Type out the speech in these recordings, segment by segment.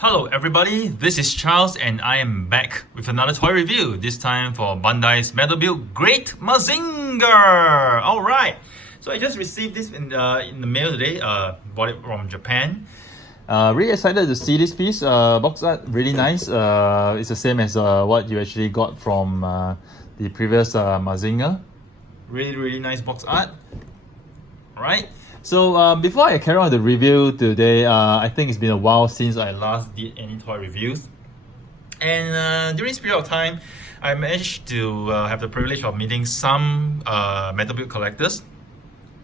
Hello everybody, this is Charles and I am back with another toy review, this time for Bandai's Metal Build Great Mazinger! Alright, so I just received this in the mail today, bought it from Japan. Really excited to see this piece, box art really nice, it's the same as what you actually got from the previous Mazinger. Really nice box art. Alright. So before I carry on the review today, I think it's been a while since I last did any toy reviews. And during this period of time, I managed to have the privilege of meeting some Metal Build collectors.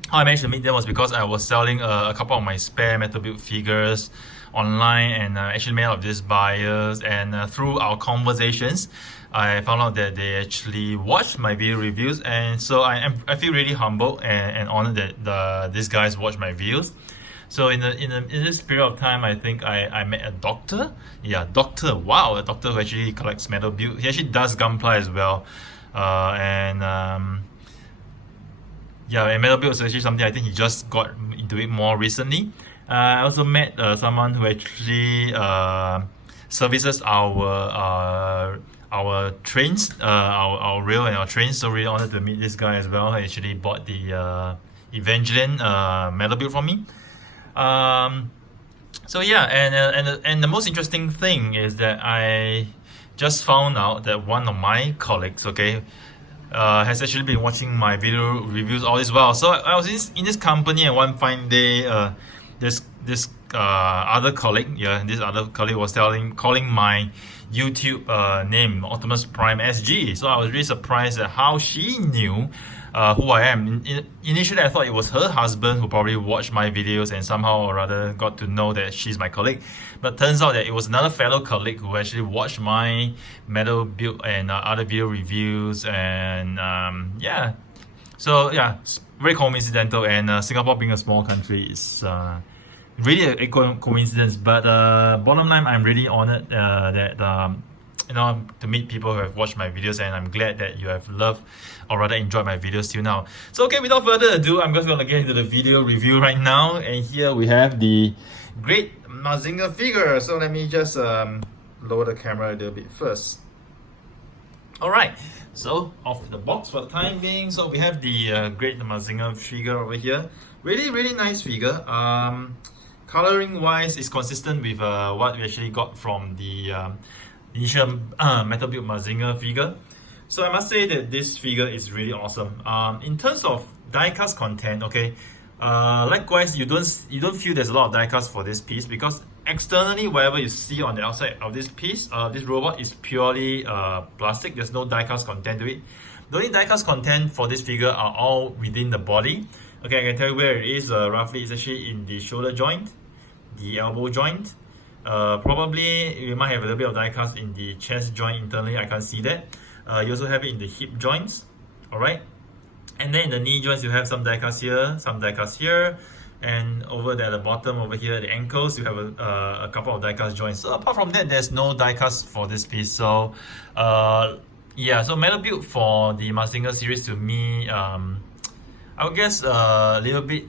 How I managed to meet them was because I was selling a couple of my spare Metal Build figures online and actually met up with these buyers, and through our conversations I found out that they actually watched my video reviews, and so I feel really humbled and honored that these guys watch my videos. So in this period of time, I think I met a doctor. Yeah, doctor. Wow, a doctor who actually collects Metal Build. He actually does Gunpla as well, yeah, and Metal Build is actually something I think he just got into it more recently. I also met someone who actually services our trains, our rail and our trains. So really honored to meet this guy as well. He actually bought the Evangelion Metal Build from me. So yeah, and the most interesting thing is that I just found out that one of my colleagues, okay, has actually been watching my video reviews all this while. So I was in this company, and one fine day, this other colleague, this other colleague was calling my YouTube name Optimus Prime SG. So I was really surprised at how she knew who I am. Initially, I thought it was her husband who probably watched my videos and somehow or other got to know that she's my colleague. But turns out that it was another fellow colleague who actually watched my Metal Build and other video reviews, and yeah. So yeah, very coincidental, and Singapore being a small country is really a coincidence. But bottom line, I'm really honored that to meet people who have watched my videos, and I'm glad that you have loved or rather enjoyed my videos till now. So okay, without further ado, I'm just gonna get into the video review right now, and here we have the Great Mazinger figure. So let me just lower the camera a little bit first. Alright, so off the box for the time being. So we have the Great Mazinger figure over here. Really nice figure. Coloring wise, it's consistent with what we actually got from the initial Metal Build Mazinger figure. So I must say that this figure is really awesome. In terms of die-cast content, okay, likewise, you don't feel there's a lot of die-cast for this piece, because externally, whatever you see on the outside of this piece, this robot is purely plastic. There's no die-cast content to it. The only die-cast content for this figure are all within the body. Okay, I can tell you where it is. Roughly, it's actually in the shoulder joint, the elbow joint. Probably you might have a little bit of die-cast in the chest joint internally. I can't see that. You also have it in the hip joints. Alright, and then in the knee joints you have some die-cast here, some die-cast here, and over there at the bottom over here, the ankles, you have a couple of die-cast joints. So apart from that, there's no die-cast for this piece. So yeah, so Metal Build for the Mazinger series to me, I would guess a little bit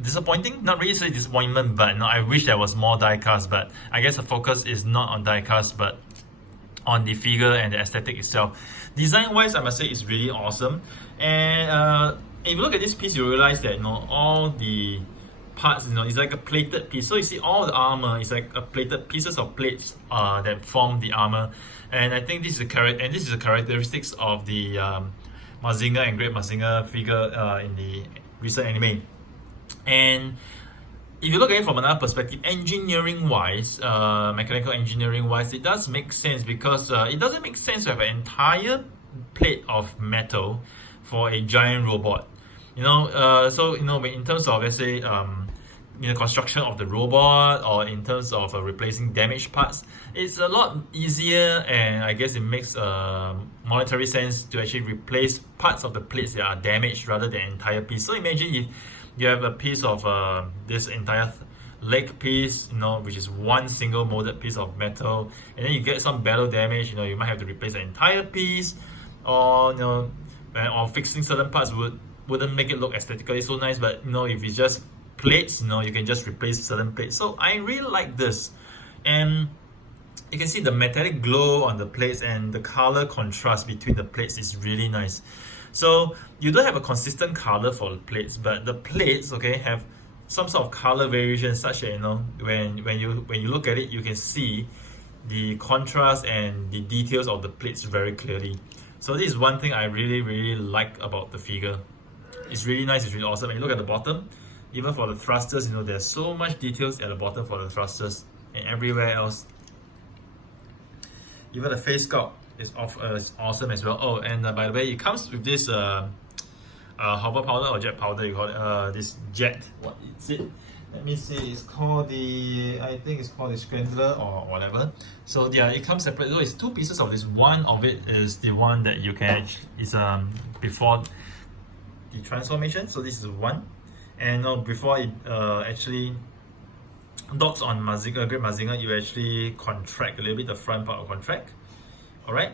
disappointing. Not really say disappointment, but no, I wish there was more die-cast. But I guess the focus is not on die-cast, but on the figure and the aesthetic itself. Design-wise, I must say it's really awesome. And if you look at this piece, you realize that all the parts, it's like a plated piece. So you see all the armor is like a plated pieces of plates that form the armor. And I think this is the characteristics of the Mazinger and Great Mazinger figure in the recent anime. And if you look at it from another perspective, engineering-wise, mechanical engineering-wise, it does make sense, because it doesn't make sense to have an entire plate of metal for a giant robot. So in terms of, let's say, construction of the robot, or in terms of replacing damaged parts, it's a lot easier, and I guess it makes monetary sense to actually replace parts of the plates that are damaged rather than entire piece. So imagine if you have a piece of this entire leg piece, which is one single molded piece of metal, and then you get some battle damage, you might have to replace the entire piece, or or fixing certain parts wouldn't make it look aesthetically so nice. But if it's just plates, you know, you can just replace certain plates. So I really like this. And you can see the metallic glow on the plates and the color contrast between the plates is really nice. So you don't have a consistent color for the plates, but the plates, okay, have some sort of color variation such that, you know, when you look at it, you can see the contrast and the details of the plates very clearly. So this is one thing I really like about the figure. It's really nice, it's really awesome. And you look at the bottom, even for the thrusters, you know, there's so much details at the bottom for the thrusters and everywhere else. Even the face sculpt is awesome as well. Oh, and by the way, it comes with this hover powder or jet powder, you call it, this jet, what is it? Let me see, it's called the, I think it's called the Scrambler or whatever. So yeah, it comes separate. So it's two pieces of this. One of it is the one that you can, is before the transformation. So this is one. And before it actually docks on Mazinger, Great Mazinger, you actually contract a little bit, the front part will contract. Alright,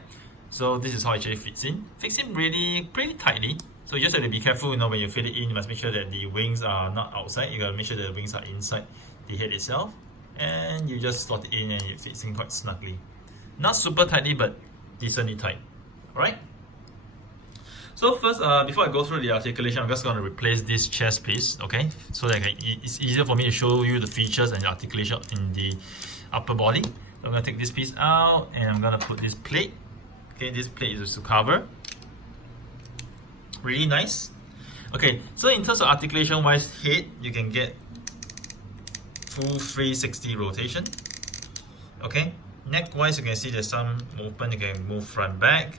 so this is how it actually fits in. Fits in really pretty tightly. So you just have to be careful, you know, when you fit it in, you must make sure that the wings are not outside. You gotta make sure that the wings are inside the head itself. And you just slot it in and it fits in quite snugly. Not super tightly, but decently tight. Alright? So first, before I go through the articulation, I'm just going to replace this chest piece, okay? So that it's easier for me to show you the features and the articulation in the upper body. So I'm going to take this piece out and I'm going to put this plate. Okay, this plate is to cover. Really nice. Okay, so in terms of articulation wise, head, you can get full 360 rotation. Okay, neck wise, you can see there's some movement. You can move front back.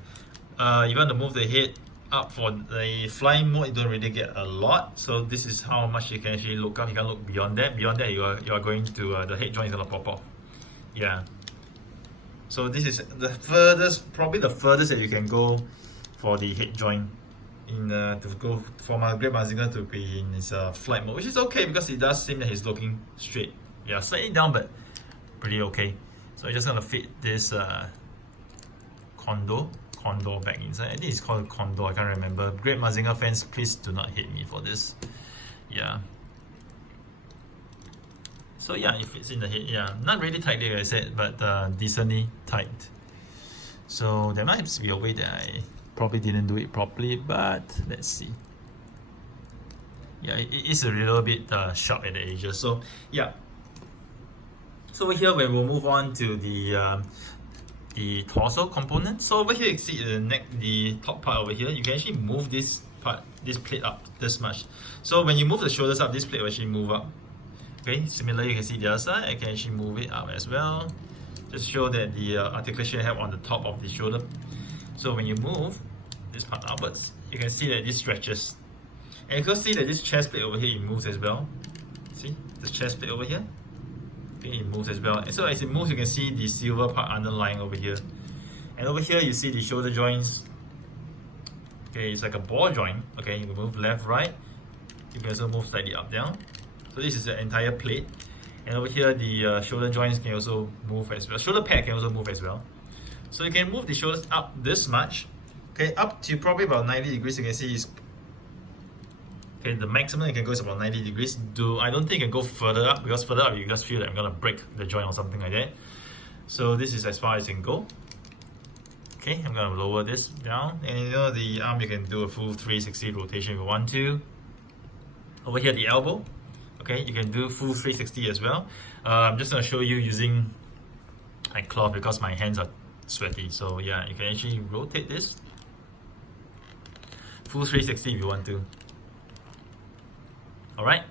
You want to move the head up for the flying mode, you don't really get a lot. So this is how much you can actually look up. You can look beyond that. Beyond that, you are going to the head joint is gonna pop off. Yeah. So this is the furthest, probably the furthest that you can go for the head joint in to go from a Great Mazinger to be in its flight mode, which is okay because it does seem that he's looking straight. Yeah, slightly down, but pretty okay. So I'm just gonna fit this condor back inside. I think it's called condor, I can't remember. Great Mazinger fans, please do not hate me for this. Yeah. So yeah, it fits in the head. Yeah, not really tightly like I said, but decently tight. So there might be a way that I probably didn't do it properly, but let's see. Yeah, it is a little bit sharp at the edges. So yeah. So over here, we will move on to the torso component. So over here you see the neck, the top part over here, you can actually move this part, this plate up this much. So when you move the shoulders up, this plate will actually move up. Okay, similarly you can see the other side, I can actually move it up as well. Just show that the articulation you have on the top of the shoulder. So when you move this part upwards, you can see that this stretches. And you can see that this chest plate over here, it moves as well. See, this chest plate over here, it moves as well. And so as it moves, you can see the silver part underlying over here. And over here, you see the shoulder joints. Okay, it's like a ball joint. Okay, you can move left, right. You can also move slightly up, down. So this is the entire plate. And over here, the shoulder joints can also move as well. Shoulder pad can also move as well. So you can move the shoulders up this much. Okay, up to probably about 90 degrees. You can see is okay, the maximum you can go is about 90 degrees. I don't think you can go further up, because further up you just feel that I'm gonna break the joint or something like that. So this is as far as you can go. Okay, I'm gonna lower this down, and you know the arm, you can do a full 360 rotation if you want to. Over here, the elbow. Okay, you can do full 360 as well. I'm just gonna show you using my cloth because my hands are sweaty. So yeah, you can actually rotate this full 360 if you want to. Alright,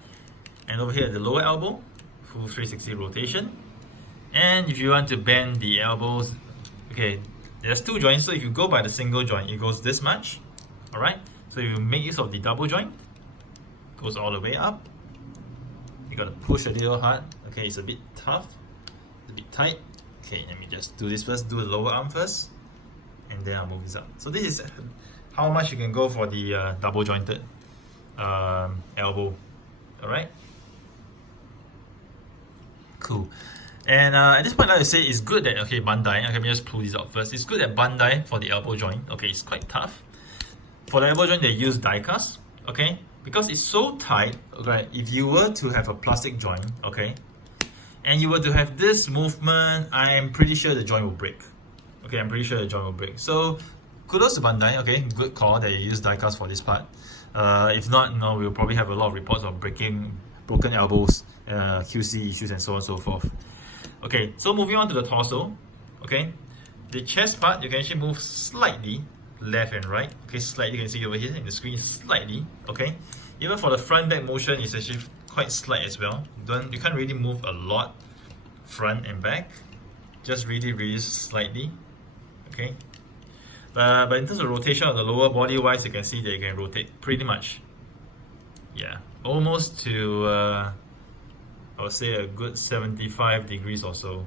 and over here the lower elbow, full 360 rotation. And if you want to bend the elbows, okay, there's two joints. So if you go by the single joint, it goes this much. Alright, so if you make use of the double joint, it goes all the way up. You gotta push a little hard. Okay, it's a bit tough, it's a bit tight. Okay, let me just do this first, do the lower arm first, and then I'll move this up. So this is how much you can go for the double jointed elbow. Alright, cool. And at this point, I would say it's good that, okay, Bandai, let me just pull this out first. It's good that Bandai for the elbow joint, okay, it's quite tough. For the elbow joint, they use die cast, okay. because it's so tight, right? If you were to have a plastic joint, okay, and you were to have this movement, I'm pretty sure the joint will break. Okay, I'm pretty sure the joint will break. So kudos to Bandai, okay, good call that you use die cast for this part. If not, no, we'll probably have a lot of reports of broken elbows, QC issues, and so on and so forth. Okay, so moving on to the torso, okay, the chest part, you can actually move slightly left and right, okay, slightly, you can see over here in the screen, slightly, okay. Even for the front back motion, it's actually quite slight as well. You can't really move a lot front and back, just really slightly, okay. But in terms of rotation of the lower body wise, you can see that you can rotate pretty much, yeah, almost to I would say a good 75 degrees or so.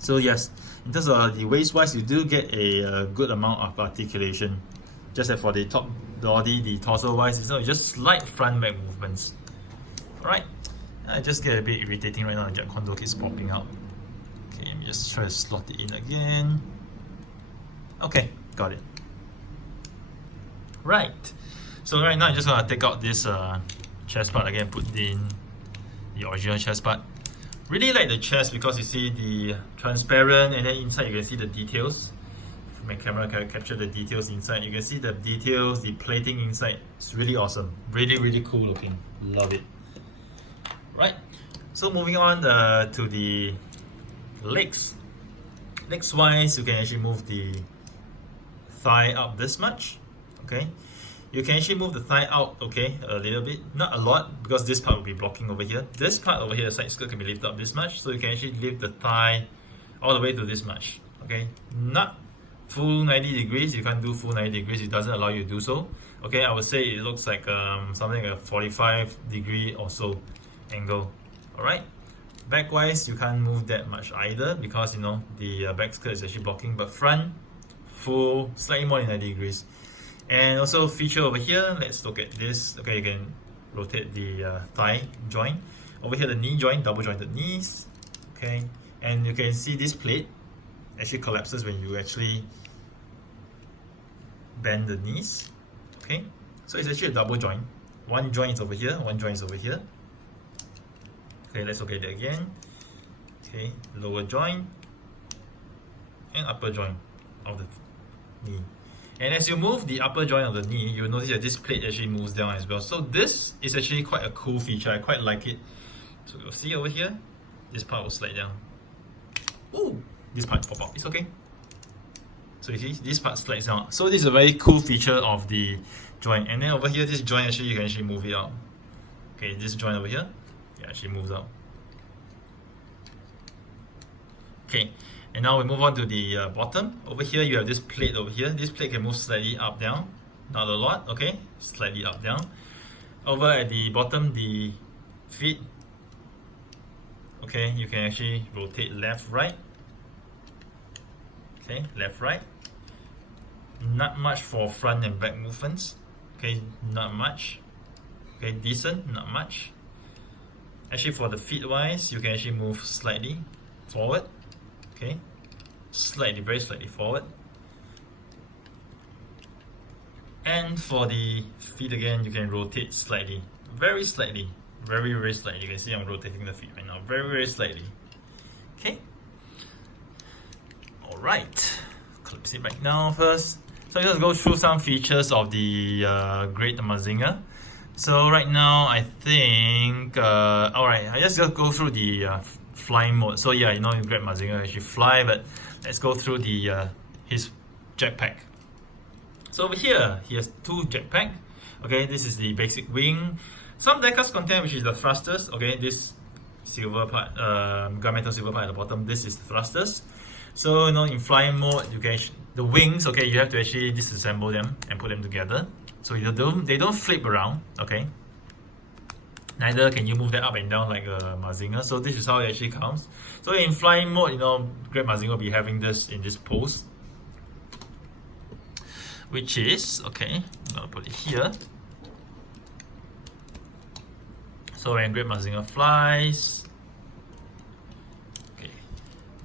So yes, in terms of the waist wise, you do get a good amount of articulation. Just like for the top body, the torso wise, it's just slight front back movements. Alright, I just get a bit irritating right now, the jet condo keeps popping out. Okay, let me just try to slot it in again. Okay, got it. Right, so right now I'm just gonna take out this chest part again, put in the original chest part. Really like the chest because you see the transparent, and then inside you can see the details. If my camera can capture the details inside, you can see the details, the plating inside. It's really awesome, really cool looking, love it. Right, so moving on to the legs. Legs wise, you can actually move the thigh up this much, okay. You can actually move the thigh out, okay, a little bit, not a lot, because this part will be blocking over here. This part over here, the side skirt, can be lifted up this much, so you can actually lift the thigh all the way to this much, okay. Not full 90 degrees, you can't do full 90 degrees, it doesn't allow you to do so, okay. I would say it looks like something like a 45 degree or so angle. Alright, back wise, you can't move that much either, because you know the back skirt is actually blocking, but front, full, slightly more than 90 degrees. And also feature over here, let's look at this. Okay, you can rotate the thigh joint. Over here the knee joint, double jointed knees. Okay, and you can see this plate actually collapses when you actually bend the knees. Okay, so it's actually a double joint. One joint is over here, one joint is over here. Okay, let's look at it again. Okay, lower joint and upper joint of the knee. And as you move the upper joint of the knee, you'll notice that this plate actually moves down as well. So this is actually quite a cool feature. I quite like it. So you'll see over here, this part will slide down. Ooh, this part pop up. It's okay. So you see, this part slides down. So this is a very cool feature of the joint. And then over here, this joint actually, you can actually move it out. Okay, this joint over here, it actually moves out. Okay. And now we move on to the bottom. Over here, you have this plate over here. This plate can move slightly up, down. Not a lot, okay? Slightly up, down. Over at the bottom, the feet. Okay, you can actually rotate left, right. Okay, left, right. Not much for front and back movements. Okay, not much. Okay, decent, not much. Actually, for the feet wise, you can actually move slightly forward. Okay, slightly, very slightly forward. And for the feet again, you can rotate slightly, very slightly, very slightly. You can see I'm rotating the feet right now, very slightly. Okay. All right. Clip it back now first. So let's go through some features of the Great Mazinger. So right now, I think, all right, I just go through the flying mode. So yeah, you know, in Great Mazinger actually fly, but let's go through the his jetpack. So over here, he has two jetpack. Okay, this is the basic wing. Some diecast content, which is the thrusters. Okay, this silver part, gunmetal silver part at the bottom. This is the thrusters. So you know, in flying mode, you can the wings. Okay, you have to actually disassemble them and put them together. So they don't flip around. Okay. Neither can you move that up and down like a Mazinger. So this is how it actually comes. So in flying mode, you know, Great Mazinger will be having this in this pose, which is okay. I'm gonna put it here. So when Great Mazinger flies, okay,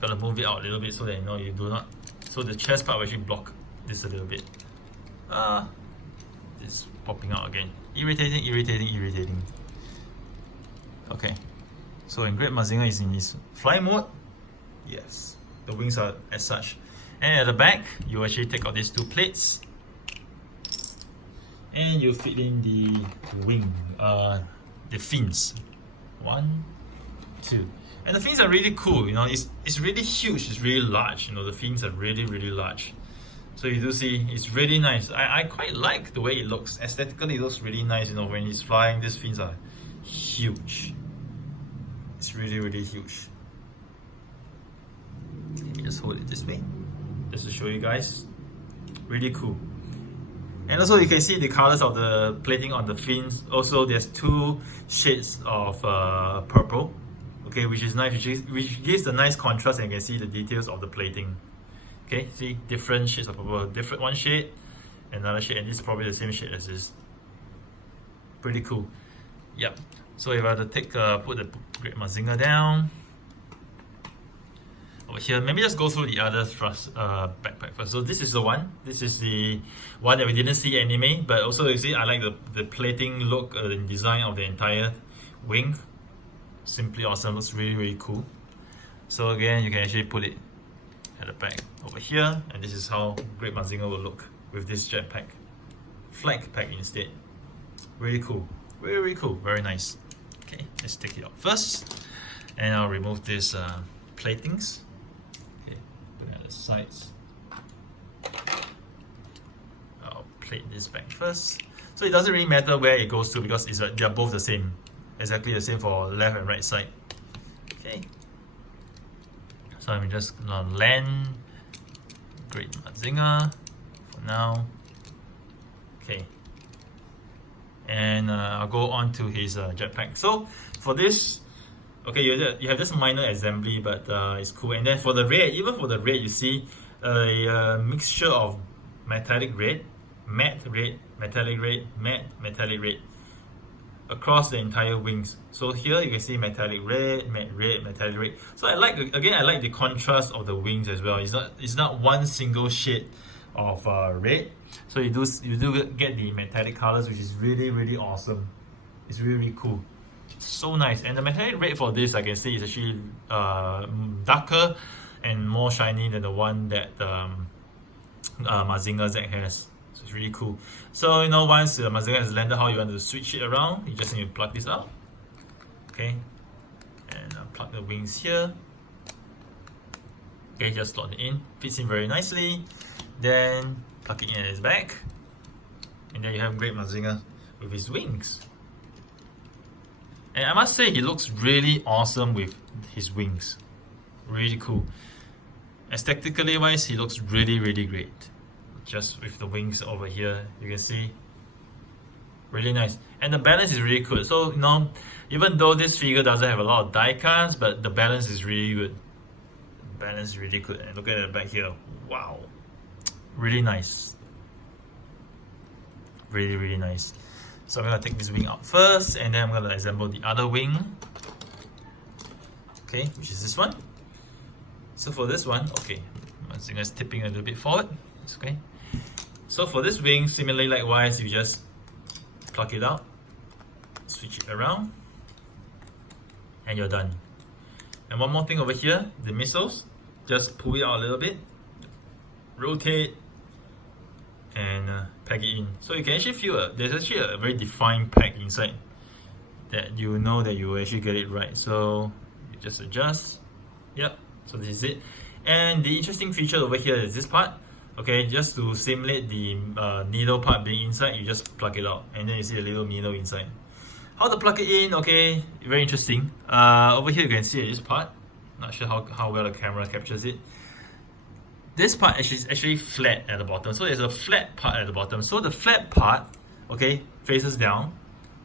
gotta move it out a little bit so that you know you do not. So the chest part will actually block this a little bit. It's popping out again. Irritating, irritating, irritating. Okay, so in Great Mazinger is in his fly mode. Yes, the wings are as such. And at the back, you actually take out these two plates and you fit in the wing, the fins. 1, 2. And the fins are really cool, you know, it's really huge, it's really large, you know, the fins are really, really large. So you do see, it's really nice. I quite like the way it looks. Aesthetically, it looks really nice, you know, when he's flying, these fins are huge. It's really, really huge. Let me just hold it this way, just to show you guys. Really cool. And also you can see the colors of the plating on the fins. Also there's 2 shades of purple, okay, which is nice, which gives a nice contrast, and you can see the details of the plating. Okay, see, different shades of purple, different one shade, another shade, and this is probably the same shade as this. Pretty cool. Yep. So if I have to take put the Great Mazinger down over here, maybe just go through the other thrust backpack first. So this is the one. This is the one that we didn't see anime, but also you see I like the plating look and design of the entire wing. Simply awesome. Looks really, really cool. So again, you can actually put it at the back over here, and this is how Great Mazinger will look with this jetpack, flag pack instead. Really cool. Really, really cool. Very nice. Okay, let's take it out first, and I'll remove these platings. Put it at the sides. I'll plate this back first. So it doesn't really matter where it goes to because they're both the same. Exactly the same for left and right side. Okay. So I'm just gonna land Great Mazinger for now. Okay. And I'll go on to his jetpack. So for this, okay, you have this minor assembly, but it's cool. And then for the red, even for the red, you see a mixture of metallic red, matte red, metallic red, matte, metallic red across the entire wings. So here you can see metallic red, matte red, metallic red. So I like the contrast of the wings as well. It's not one single shade of red. So you do get the metallic colors, which is really, really awesome. It's really, really cool. So nice. And the metallic red for this, I can see, is actually darker and more shiny than the one that Mazinger Z has. So it's really cool. So you know, once Mazinger has landed, how you want to switch it around, you just need to plug this out. Okay, and plug the wings here. Okay, just slot it in, fits in very nicely. Then plug it in at his back, and then you have Great Mazinger with his wings. And I must say, he looks really awesome with his wings. Really cool. Aesthetically wise, he looks really, really great. Just with the wings over here, you can see. Really nice. And the balance is really good. So, you know, even though this figure doesn't have a lot of die cuts, but the balance is really good. The balance is really good. And look at the back here. Wow. Really nice. Really, really nice. So I'm gonna take this wing out first, and then I'm gonna assemble the other wing. Okay, which is this one. So for this one, okay, Mazinger is tipping a little bit forward. It's okay. So for this wing, similarly likewise, you just plug it out, switch it around, and you're done. And one more thing over here, the missiles, just pull it out a little bit, rotate, and pack it in. So you can actually feel there's actually a very defined pack inside that you know that you actually get it right. So you just adjust. Yep. So this is it. And the interesting feature over here is this part. Okay, just to simulate the needle part being inside, you just plug it out, and then you see a little needle inside. How to plug it in? Okay, very interesting. Over here you can see this part. Not sure how well the camera captures it. This part is actually flat at the bottom. So there's a flat part at the bottom. So the flat part, okay, faces down,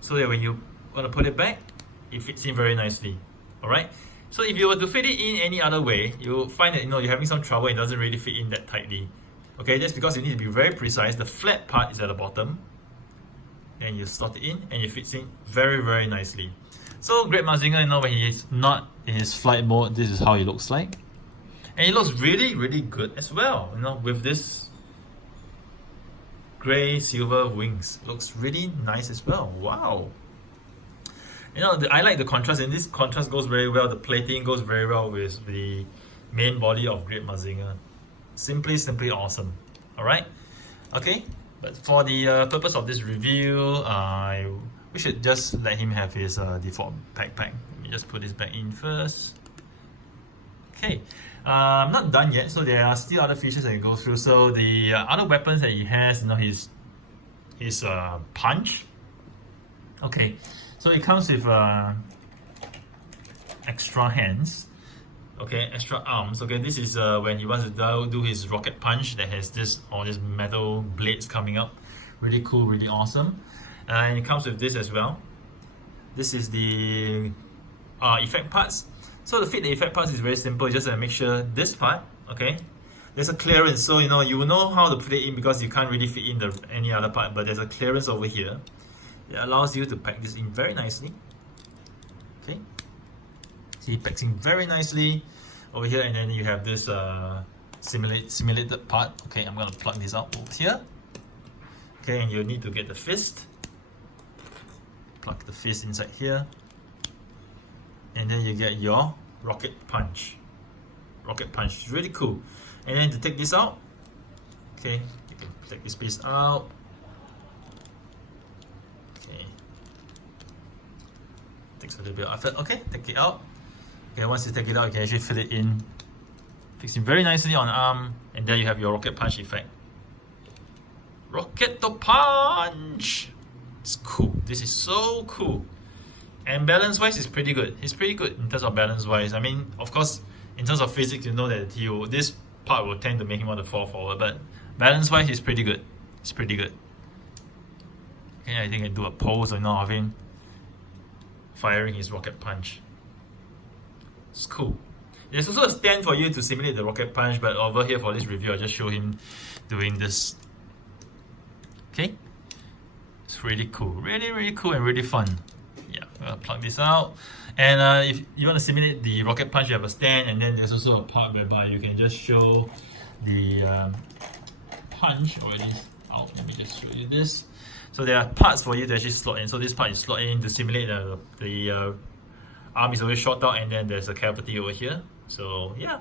so that when you want to put it back, it fits in very nicely. Alright? So if you were to fit it in any other way, you'll find that you're having some trouble. It doesn't really fit in that tightly. Okay, that's because you need to be very precise. The flat part is at the bottom, and you slot it in, and it fits in very, very nicely. So Great Mazinger, when he's not in his flight mode, this is how he looks like. And it looks really, really good as well, with this grey silver wings. Looks really nice as well. Wow. You know, I like the contrast, and this contrast goes very well. The plating goes very well with the main body of Great Mazinger. Simply awesome. All right. Okay. But for the purpose of this review, we should just let him have his default backpack. Let me just put this back in first. Okay, I'm not done yet, so there are still other features that you go through. So the other weapons that he has, you know, his punch. Okay, so it comes with extra hands. Okay, extra arms. Okay, this is when he wants to do his rocket punch that has all these metal blades coming up. Really cool, really awesome. And it comes with this as well. This is the effect parts. So to fit the effect parts is very simple. Just make sure this part, okay, there's a clearance. So you will know how to put it in because you can't really fit in any other part. But there's a clearance over here. It allows you to pack this in very nicely. Okay. See, it packs in very nicely over here, and then you have this simulated part. Okay, I'm gonna plug this out over here. Okay, and you need to get the fist. Plug the fist inside here. And then you get your rocket punch. Rocket punch is really cool. And then to take this out, okay, you can take this piece out. Okay, takes a little bit of effort. Okay, take it out. Okay, once you take it out, you can actually fill it in. Fix it very nicely on the arm, and there you have your rocket punch effect. Rocket punch! It's cool. This is so cool. And balance wise, it's pretty good. It's pretty good in terms of balance wise. I mean, of course, in terms of physics, you know that this part will tend to make him want to fall forward, but balance wise, it's pretty good. It's pretty good. Okay, I think I do a pose of him firing his rocket punch. It's cool. There's also a stand for you to simulate the rocket punch, but over here for this review, I'll just show him doing this. Okay, it's really cool. Really cool and really fun. Yeah, I'm gonna plug this out. And if you want to simulate the rocket punch, you have a stand, and then there's also a part whereby you can just show the punch already out. Let me just show you this. So there are parts for you to actually slot in. So this part is slot in to simulate the arm is always shot out, and then there's a cavity over here. So yeah,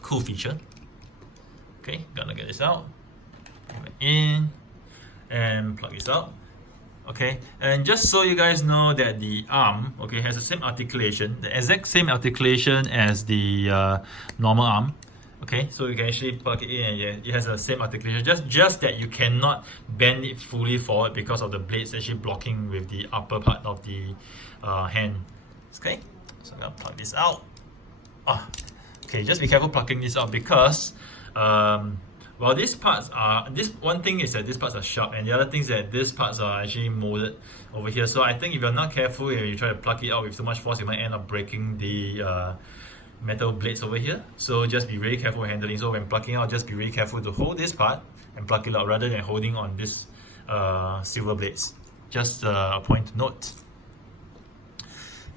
cool feature. Okay, gonna get this out. Put it in and plug this out. Okay, and just so you guys know that the arm, okay, has the same articulation, the exact same articulation as the normal arm. Okay, so you can actually plug it in, and yeah, it has the same articulation. Just that you cannot bend it fully forward because of the blades actually blocking with the upper part of the hand. Okay, so I'm gonna plug this out. Okay, just be careful plugging this out because well, these parts are, one thing is that these parts are sharp, and the other thing is that these parts are actually molded over here. So I think if you're not careful and you try to plug it out with too much force, you might end up breaking the metal blades over here. So just be really careful handling. So when plugging out, just be really careful to hold this part and plug it out rather than holding on this silver blades. Just a point to note.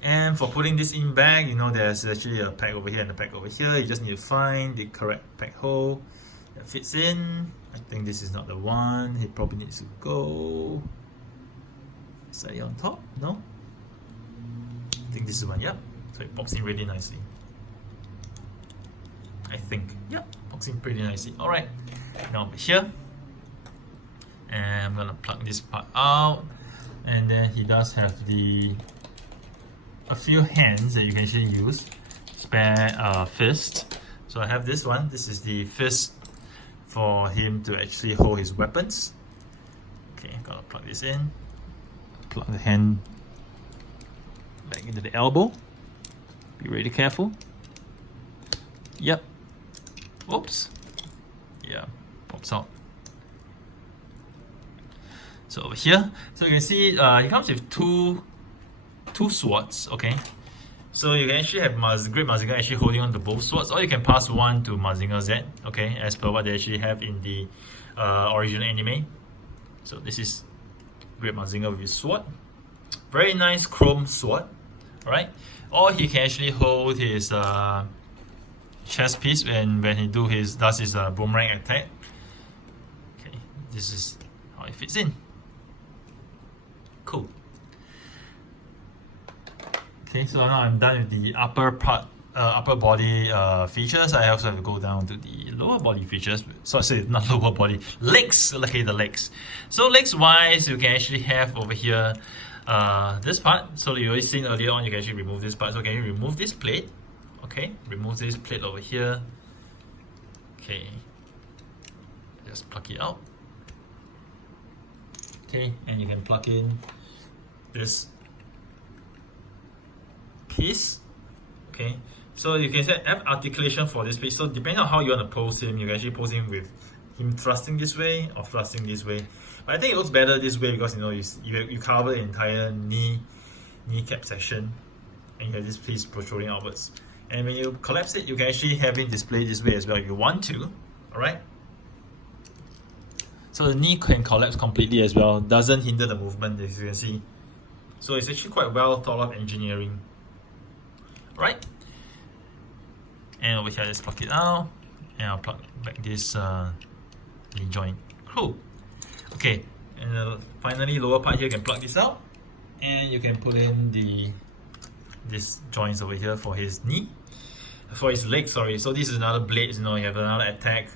And for putting this in bag, there's actually a pack over here and a pack over here. You just need to find the correct pack hole that fits in. I think this is not the one. It probably needs to go slightly on top. No? I think this is the one. Yep. So it pops in really nicely. I think. Yep. Pops in pretty nicely. Alright. Now over here. And I'm gonna plug this part out. And then he does have a few hands that you can actually use. Spare fist. So I have this one. This is the fist for him to actually hold his weapons. Okay, I'm gonna plug this in. Plug the hand back into the elbow. Be really careful. Yep. Oops. Yeah, pops out. So over here, so you can see it comes with two swords. Okay, so you can actually have Great Mazinger actually holding on to both swords, or you can pass one to Mazinger Z. Okay, as per what they actually have in the original anime. So this is Great Mazinger with his sword. Very nice chrome sword. Alright, or he can actually hold his chest piece when he does his boomerang attack. Okay, this is how it fits in. Cool. Okay, so now I'm done with the upper part, upper body features. I also have to go down to the lower body features. So I say not lower body, legs. Okay, the legs. So legs wise, you can actually have over here this part. So you already seen earlier on, you can actually remove this part. So can you remove this plate? Okay, remove this plate over here. Okay, just plug it out. Okay, and you can plug in this piece. Okay, so you can set F articulation for this piece. So depending on how you want to pose him, you can actually pose him with him thrusting this way or thrusting this way. But I think it looks better this way because you cover the entire kneecap section, and you have this piece protruding outwards. And when you collapse it, you can actually have it displayed this way as well if you want to. Alright? So the knee can collapse completely as well, doesn't hinder the movement, as you can see. So it's actually quite well thought of engineering. Right? And over here, let's plug it out. And I'll plug back this knee joint. Cool. Okay, and finally, lower part here, you can plug this out. And you can put in this joints over here for his knee. For his leg, sorry. So this is another blade, you have another attack.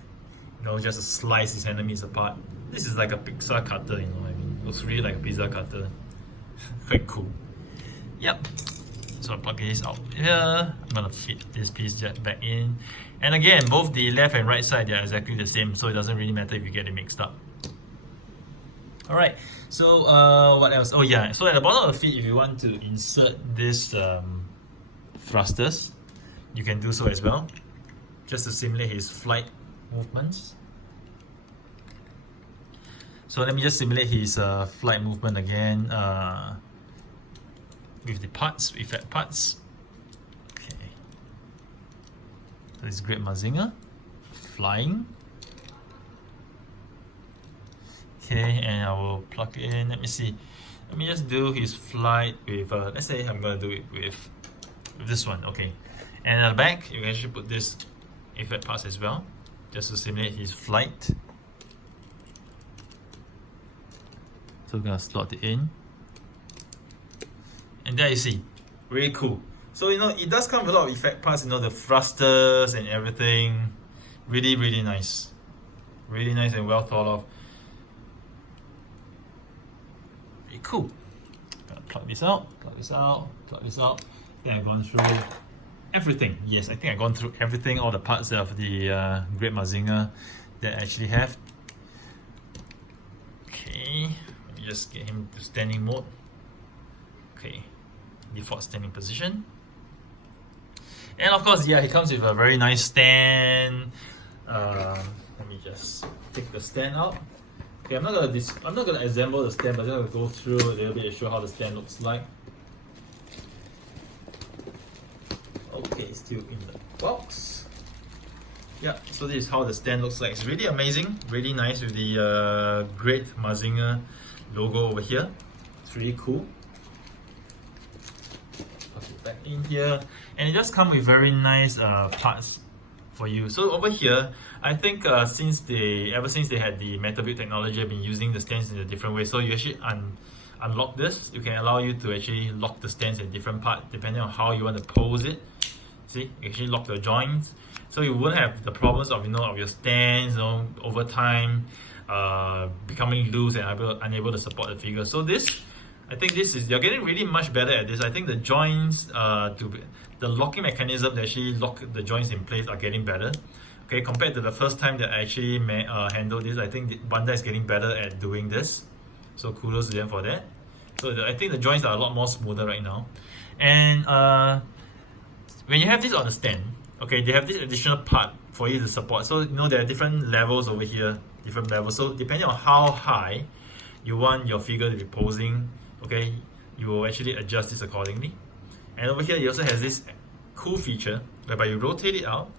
Just to slice his enemies apart. This is like a pizza cutter, I mean. It looks really like a pizza cutter. Quite cool. Yep. So I'll plug this out here. I'm gonna fit this piece back in. And again, both the left and right side, they're exactly the same, so it doesn't really matter if you get it mixed up. Alright, so what else? Oh yeah, so at the bottom of the feet, if you want to insert this thrusters, you can do so as well, just to simulate his flight movements. So let me just simulate his flight movement again with the parts, effect parts. Okay, so this great Mazinger flying. Okay, and I will plug in. Let me see. Let me just do his flight with. Let's say I'm gonna do it with this one. Okay, and at the back you can actually put this effect parts as well, just to simulate his flight. So we're gonna slot it in, and there you see, really cool. So it does come with a lot of effect parts. The thrusters and everything, really nice, really nice and well thought of. Really cool. Gonna plug this out, plug this out, plug this out. Then I've gone through everything. Yes, I think I've gone through everything, all the parts of the Great Mazinger that I actually have. Okay, let me just get him to standing mode. Okay, default standing position. And of course, yeah, he comes with a very nice stand. Let me just take the stand out. Okay, I'm not gonna assemble the stand, but I'm gonna go through a little bit to show how the stand looks like. Okay, still in the box. Yeah, so this is how the stand looks like. It's really amazing, really nice with the Great Mazinger logo over here. It's really cool. Put it back in here, and it does come with very nice parts for you. So over here, I think ever since they had the metal build technology, I've been using the stands in a different way. So you actually unlock this. You can allow you to actually lock the stands in different parts depending on how you want to pose it. See, you actually lock the joints, so you won't have the problems of of your stands over time becoming loose and unable to support the figure. So I think you're getting really much better at this. I think the joints the locking mechanism that actually lock the joints in place are getting better. Okay, compared to the first time that I actually handled this, I think Bandai is getting better at doing this. So kudos to them for that. So I think the joints are a lot more smoother right now. And when you have this on the stand, okay, they have this additional part for you to support. So there are different levels over here, different levels. So depending on how high you want your figure to be posing, okay, you will actually adjust this accordingly. And over here, it also has this cool feature whereby you rotate it out,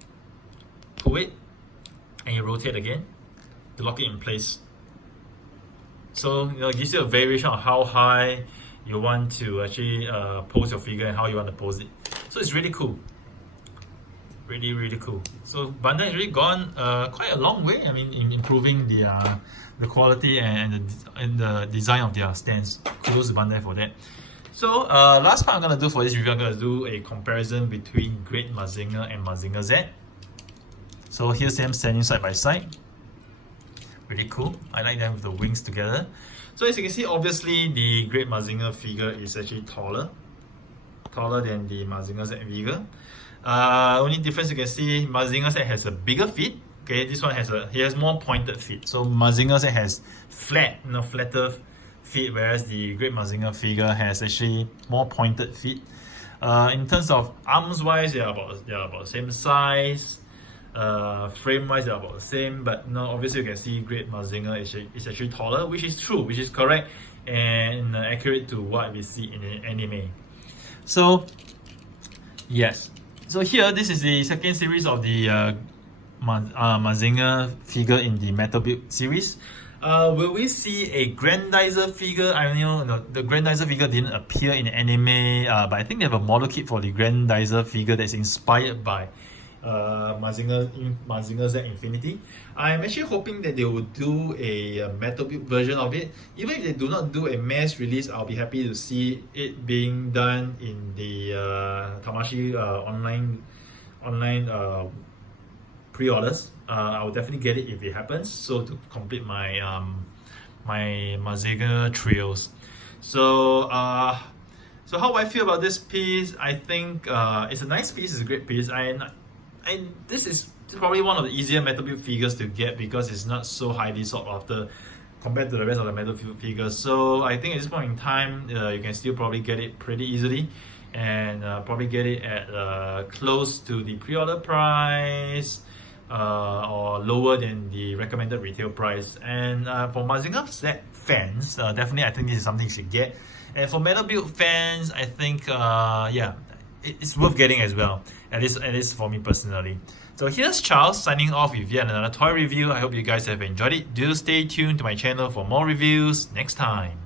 pull it, and you rotate again to lock it in place. So it gives you a variation of how high you want to actually pose your figure and how you want to pose it. So it's really cool. Really, really cool. So Bandai has really gone quite a long way. I mean, in improving the quality and the design of their stands. Kudos to Bandai for that. So last part I'm gonna do for this review, I'm gonna do a comparison between Great Mazinger and Mazinger Z. So here's them standing side by side. Really cool. I like them with the wings together. So as you can see, obviously the Great Mazinger figure is actually taller than the Mazinger Z figure. Only difference you can see, Mazinger Z has a bigger feet. Okay, this one has more pointed feet. So Mazinger Z has flatter feet, whereas the Great Mazinger figure has actually more pointed feet. In terms of arms wise, they are about the same size. Frame wise, they are about the same, but no, obviously you can see Great Mazinger is actually taller, which is true, which is correct and accurate to what we see in the anime. So yes, so here this is the second series of the Mazinger figure in the Metal Build series. Will we see a Grandizer figure? I don't know, the Grandizer figure didn't appear in the anime, but I think they have a model kit for the Grandizer figure that's inspired by Mazinger Z Infinity. I'm actually hoping that they will do a metal build version of it. Even if they do not do a mass release, I'll be happy to see it being done in the Tamashi online pre-orders. I will definitely get it if it happens. So to complete my my Mazinger trios. So so how I feel about this piece? I think it's a nice piece. It's a great piece. And this is probably one of the easier Metal Build figures to get because it's not so highly sought after compared to the rest of the Metal Build figures. So I think at this point in time, you can still probably get it pretty easily, and probably get it at close to the pre-order price, or lower than the recommended retail price. And for Mazinger Z fans, definitely I think this is something you should get. And for Metal Build fans, I think yeah, it's worth getting as well, at least for me personally. So here's Charles signing off with yet another toy review. I hope you guys have enjoyed it. Do stay tuned to my channel for more reviews next time.